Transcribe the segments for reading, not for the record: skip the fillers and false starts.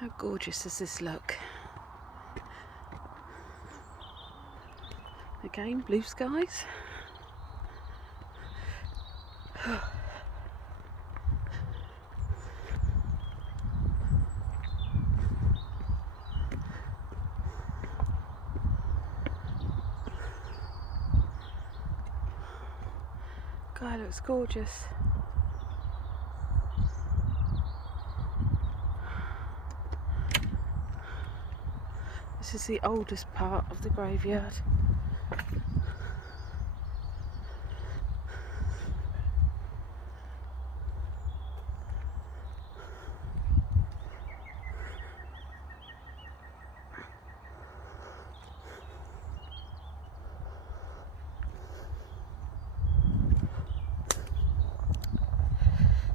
How gorgeous does this look? Again, blue skies. God, it looks gorgeous. This is the oldest part of the graveyard.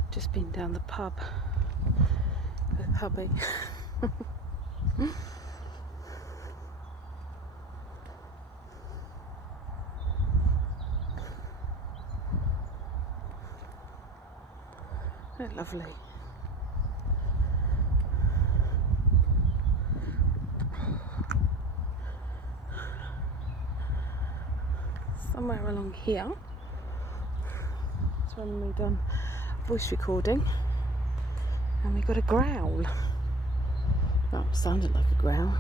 Just been down the pub with hubby. Oh, lovely. Somewhere along here is when we done voice recording and we got a growl. Well, it sounded like a growl.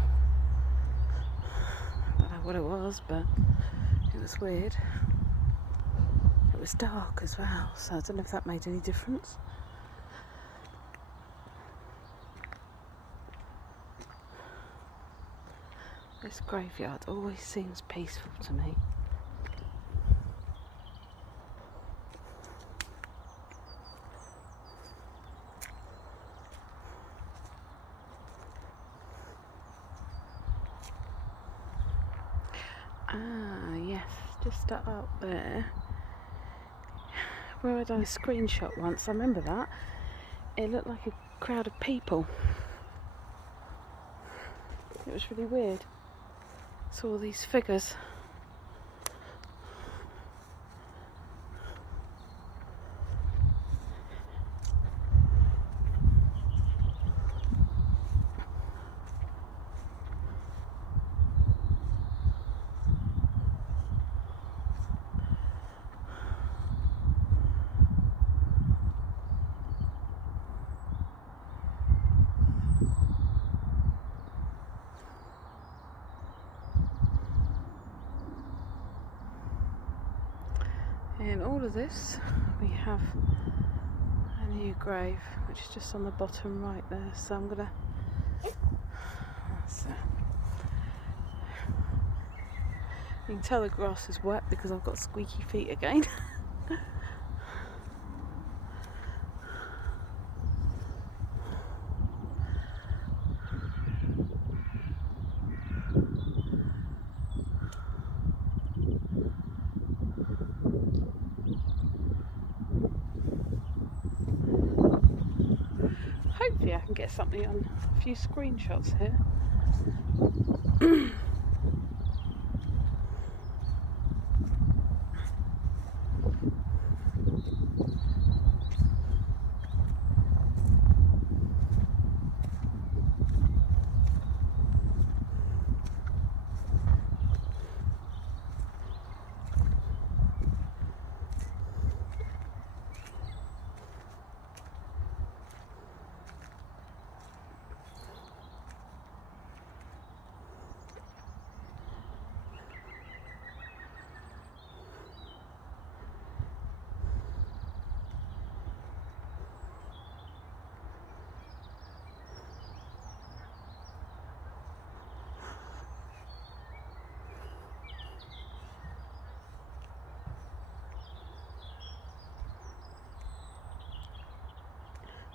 I don't know what it was, but it was weird. It was dark as well, so I don't know if that made any difference. This graveyard always seems peaceful to me. Ah, yes, just up there where I done a screenshot once. I remember that. It looked like a crowd of people. It was really weird. Saw all these figures. In all of this, we have a new grave, which is just on the bottom right there. So I'm gonna. You can tell the grass is wet because I've got squeaky feet again. Hopefully I can get something on a few screenshots here.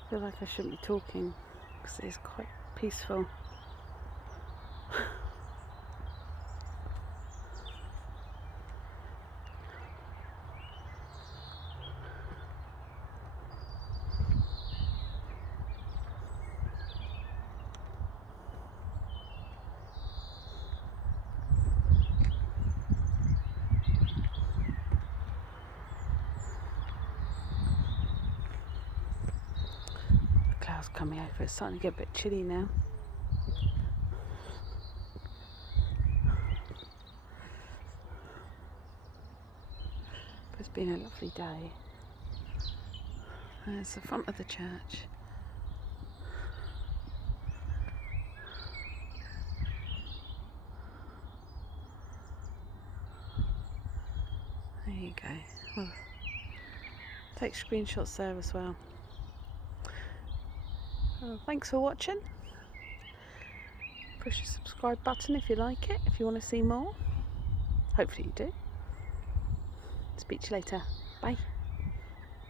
I feel like I shouldn't be talking because it's quite peaceful. clouds coming over. It's starting to get a bit chilly now. But it's been a lovely day. There's the front of the church. There you go. Oh. Take screenshots there as well. Well, thanks for watching. Push the subscribe button if you like it, if you want to see more. Hopefully you do. Speak to you later. Bye.